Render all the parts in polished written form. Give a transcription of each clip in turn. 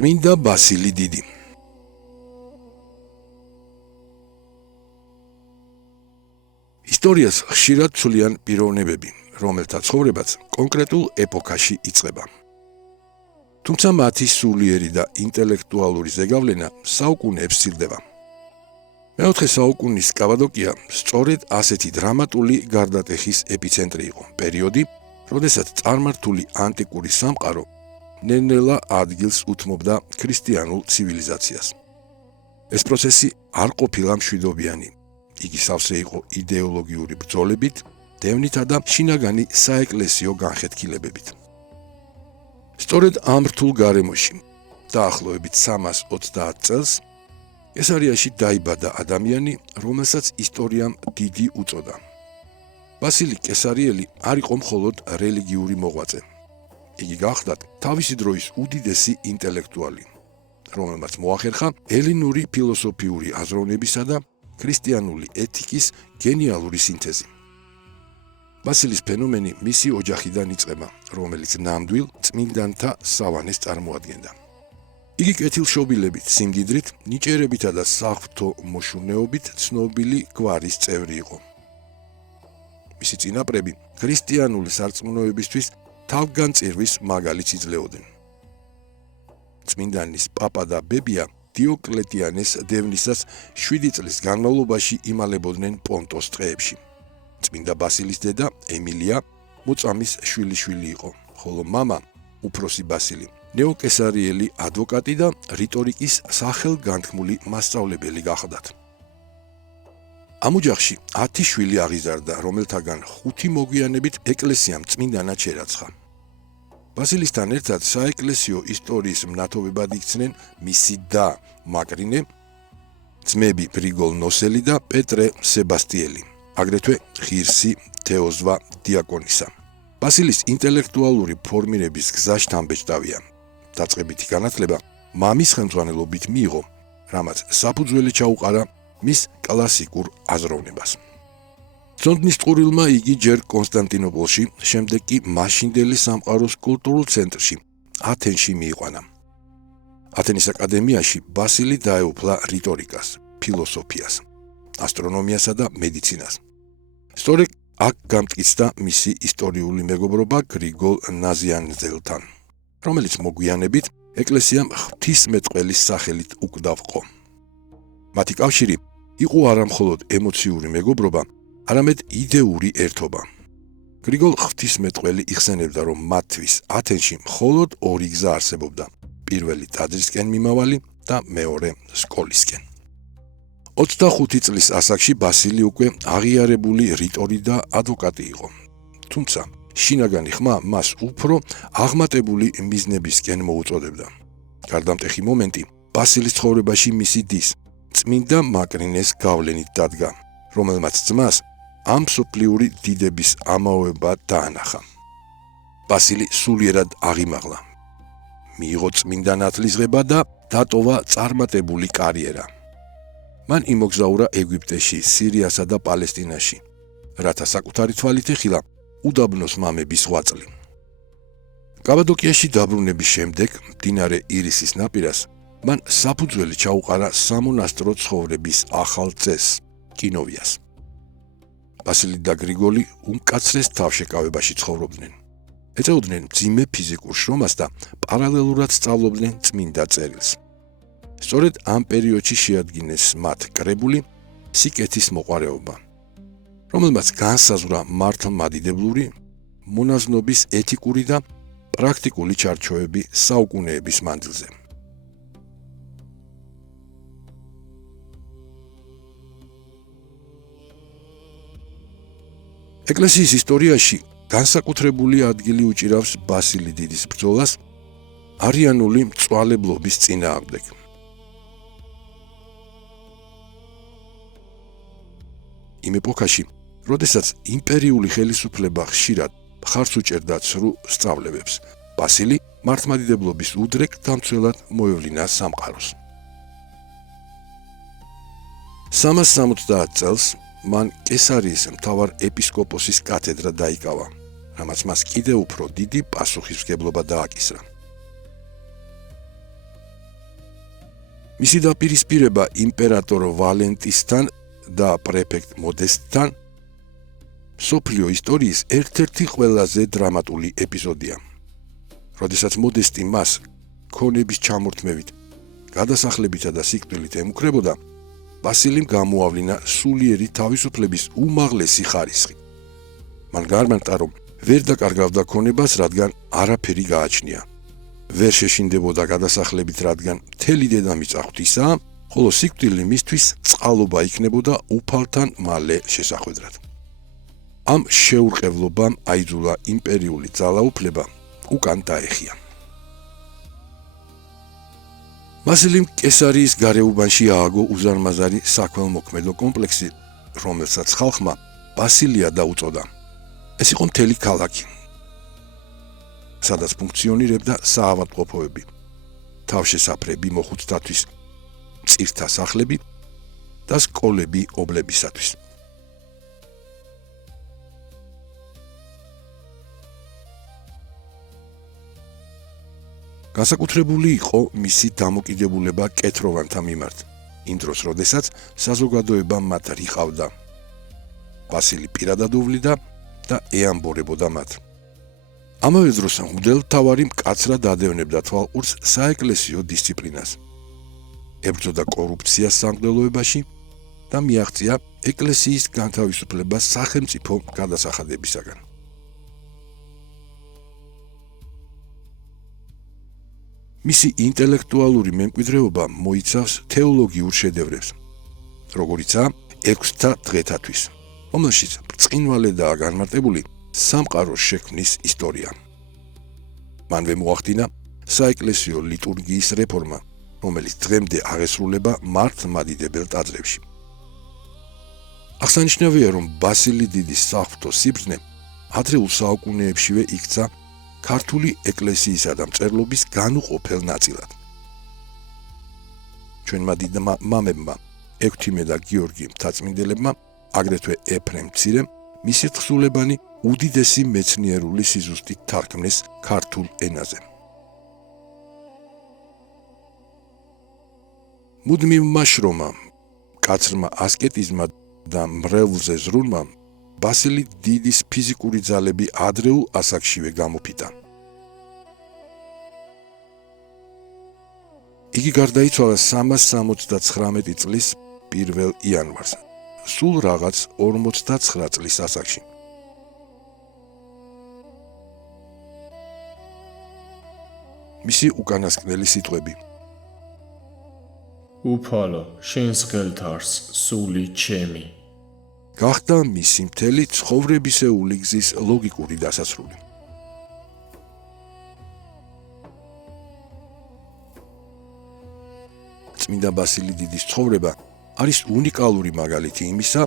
წმინდა ბასილი დიდი. ისტორიას ხშირად ცვლიან პიროვნებები, რომელთა ცხოვრებაც კონკრეტულ ეპოქაში იწყება. თუმცა მათი სულიერი და ინტელექტუალური ზეგავლენა საუკუნეებს სცილდება. მეოთხე საუკუნის კაბადოკია სწორედ ასეთი დრამატული გარდატეხის ეპიცენტრი იყო, პერიოდი, როდესაც წარმართული ანტიკური სამყარო ნელ-ნელა ადგილს უთმობდა ქრისტიანულ ცივილიზაციას. ეს პროცესი არ ყოფილა მშვიდობიანი. იგი სავსე იყო იდეოლოგიური ბრძოლებით, დევნითა და შინაგანი საეკლესიო განხეთქილებებით. სწორედ ამ რთულ გარემოში, დაახლოებით 330 წელს, კესარიაში დაიბადა ადამიანი, რომელსაც ისტორიამ დიდი უწოდა. ბასილი კესარიელი არ იყო მხოლოდ რელიგიური მოღვაწე. იგი გახლდათ თავისი დროის უდიდესი ინტელექტუალი, რომელმაც მოახერხა ელინური ფილოსოფიური აზროვნებისა და ქრისტიანული ეთიკის გენიალური სინთეზი. ბასილის ფენომენი მისი ოჯახიდან იწყება, რომელიც ნამდვილ წმინდანთა სავანეს წარმოადგენდა. იგი კეთილშობილებით, სიმდიდრით, ნიჭიერებითა და საღვთო მოშურნეობით ცნობილი გვარის წევრი იყო. მისი წინაპრები ქრისტიანული სარწმუნოებისთვის თავგანწირვის მაგალითს იძლეოდნენ. წმინდანის პაპა და ბებია დიოკლეტიანეს დევნისას 7 წლის განმავლობაში იმალებოდნენ პონტოს ტყეებში. წმინდა ბასილის დედა ემილია მოწამის შვილიშვილი იყო, ხოლო მამა, უფროსი ბასილი, ნეოკესარიელი ადვოკატი და რიტორიკის სახელგანთქმული მასწავლებელი გახლდათ. ამ ოჯახში 10 შვილი აღიზარდა, რომელთაგან 5 მოგვიანებით ეკლესიამ წმინდანად შერაცხა. ბასილისთან ერთად საეკლესიო ისტორიის მნათობებად იქცნენ მისი და მაკრინე, ძმები გრიგოლ ნოსელი და პეტრე სებასტიელი, აგრეთვე ღირსი თეოზვა დიაკონისა. ბასილის ინტელექტუალური ფორმირების გზა შთამბეჭდავია. დაწყებითი განათლება მამის ხელმძღვანელობით მიიღო, რამაც საფუძველი ჩაუყარა მის კლასიკურ აზროვნებას. ცოდნის წყურილმა იგი ჯერ კონსტანტინოპოლში, შემდეგ კი მაშინდელი სამყაროს კულტურულ ცენტრში, ათენში მიიყვანა. ათენის აკადემიაში ბასილი დაეუფლა რიტორიკას, ფილოსოფიას, ასტრონომიასა და მედიცინას. სწორედ აქ გამტკიცდა მისი ისტორიული მეგობრობა გრიგოლ ნაზიანზელთან, რომელიც მოგვიანებით ეკლესიამ ღვთისმეტყველის სახელით უკვდავყო. მათი კავშირი იყო არა მხოლოდ ემოციური მეგობრობა, არამედ იდეური ერთობა. გრიგოლ ღვთისმეტყველი იხსენებდა, რომ მათთვის ათენში მხოლოდ 2 გზა არსებობდა, პირველი ტაძრისკენ მიმავალი და მეორე სკოლისკენ. 25 წლის ასაკში ბასილი უკვე აღიარებული რიტორი და ადვოკატი იყო. თუმცა შინაგანი ხმა მას უფრო აღმატებული მიზნებისკენ მოუწოდებდა. გარდამტეხი მომენტი ბასილის ცხოვრებაში მისი დის, წმინდა მაკრინეს გავლენით დადგა, რომელმაც ძმას ამ სოფლიური დიდების ამაოება დაანახა. ბასილი სულიერად აღიმაღლა. მიიღო წმინდა ნათლისღება და დატოვა წარმატებული კარიერა. მან იმოგზაურა ეგვიპტეში, სირიასა და პალესტინაში, რათა საკუთარი თვალით ეხილა უდაბნოს მამების ღვაწლი. კაბადოკიაში დაბრუნების შემდეგ, მდინარე ირისის ნაპირას, მან საფუძველი ჩაუყარა სამონასტრო ცხოვრების ახალ წესს, კინოვიას. ბასილი და გრიგოლი უმკაცრეს თავშეკავებაში ცხოვრობდნენ. ეწეოდნენ მძიმე ფიზიკურ შრომას და პარალელურად სწავლობდნენ წმინდა წერილს. სწორედ ამ პერიოდში შეადგინეს მათ კრებული სიკეთის მოყვარეობა, რომელმაც განსაზღვრა მართლმადიდებლური, მონაზნობის ეთიკური და პრაქტიკული ჩარჩოები საუკუნეების მანძილზე. ეკლესიის ისტორიაში განსაკუთრებული ადგილი უჭირავს ბასილი დიდის ბრძოლას არიანული მწვალებლობის წინააღმდეგ. იმ ეპოქაში, როდესაც იმპერიული ხელისუფლება ხშირად მხარს უჭერდა ცრუ სწავლებებს, ბასილი მართლმადიდებლობის უდრეკ დამცველად მოევლინა სამყაროს. 370 წელს მან კესარიის მთავარ ეპისკოპოსის კათედრა დაიკავა, რამაც მას კიდევ უფრო დიდი პასუხისმგებლობა დააკისრა. მისი დაპირისპირება იმპერატორ ვალენტისთან და პრეფექტ მოდესტთან მსოფლიო ისტორიის ერთ-ერთი ყველაზე დრამატული ეპიზოდია. როდესაც მოდესტი მას ქონების ჩამორთმევით, გადასახლებითა და სიკვდილით ემუქრებოდა, ბასილიმ გამოავლინა სულიერი თავისუფლების უმაღლესი ხარისხი. მან გარმანტა, რომ ვერ დაკარგავდა ქონებას, რადგან არაფერი გააჩნია. ვერ შეშინდებოდა გადასახლებით, რადგან მთელი დედამიწა ღვთისაა, ხოლო სიკვდილი მისთვის წყალობა იქნებოდა უფალთან მალე შესახვედრად. ამ შეურყევლობამ აიძულა იმპერიული ძალაუფლება უკან დაეხია. ბასილიმ კესარიის გარეუბანში ააგო უზარმაზარი საქველმოქმედო კომპლექსი, რომელსაც ხალხმა ბასილია დაუწოდა. ეს იყო მთელი ქალაქი, სადაც ფუნქციონირებდა საავადმყოფოები, თავშესაფრები მოხუცთათვის, მწირთა სახლები და სკოლები ობლებისათვის. განსაკუთრებული იყო მისი დამოკიდებულება კეთროვანთა მიმართ, იმ დროს, როდესაც საზოგადოება მათ რიყავდა. ბასილი პირადად უვლიდა და ეამბორებოდა მათ. ამავე დროს მღვდელმთავარი მკაცრად ადევნებდა თვალყურს საეკლესიო დისციპლინას. ებრძოდა კორუფციას სამღვდელოებაში და მიაღწია ეკლესიის განთავისუფლებას სახელმწიფო გადასახადებისაგან. მისი ინტელექტუალური მემკვიდრეობა მოიცავს თეოლოგიურ შედევრებს, როგორიცაა 6-თა დღეთათვის, რომელშიც ბრწყინვალედაა განმარტებული სამყაროს შექმნის ისტორია. მანვე მოახდინა საეკლესიო ლიტურგიის რეფორმა, რომელიც დღემდე აღესრულება მართლმადიდებელ ტაძრებში. აღსანიშნავია, რომ ბასილი დიდის საღვთო სიბრძნე ადრეულ საუკუნეებშივე იქცა ქართული ეკლესიისა და მწერლობის განუყოფელ ნაწილად. ჩვენმა დიდმა მამებმა, ექვთიმე და გიორგი მთაწმინდებლებმა, აგრეთვე ეფრემ მცირემ, მისი თხზულებანი უდიდესი მეცნიერული სიზუსტით თარგმნეს ქართულ ენაზე. მუდმივმა შრომამ, მკაცრმა ასკეტიზმმა და მრევლზე ზრუნვამ ბასილი დიდის ფიზიკური ძალები ადრეულ ასაკშივე გამოფიტა. იგი გარდაიცვალა 379 წლის 1 იანვარს, სულ რაღაც 49 წლის ასაკში. მისი უკანასკნელი სიტყვები: უფალო, შენს ხელთარს სული ჩემი. გახდა მისი მთელი ცხოვრებისეული გზის ლოგიკური დასასრული. წმინდა ბასილი დიდის ცხოვრება არის უნიკალური მაგალითი იმისა,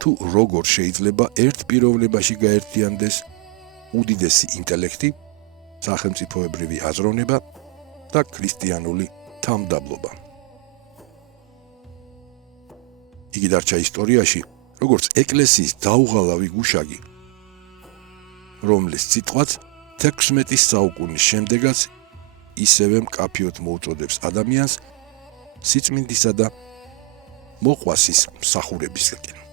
თუ როგორ შეიძლება ერთ პიროვნებაში გაერთიანდეს უდიდესი ინტელექტი, სახელმწიფოებრივი აზროვნება და ქრისტიანული თავმდაბლობა. იგი დარჩა ისტორიაში როგორც ეკლესიის დაუღალავი გუშაგი, რომლის სიტყვაც 16 საუკუნის შემდეგაც ისევე მკაფიოდ მოუწოდებს ადამიანს სიწმინდისა და მოყვასის მსახურებისკენ.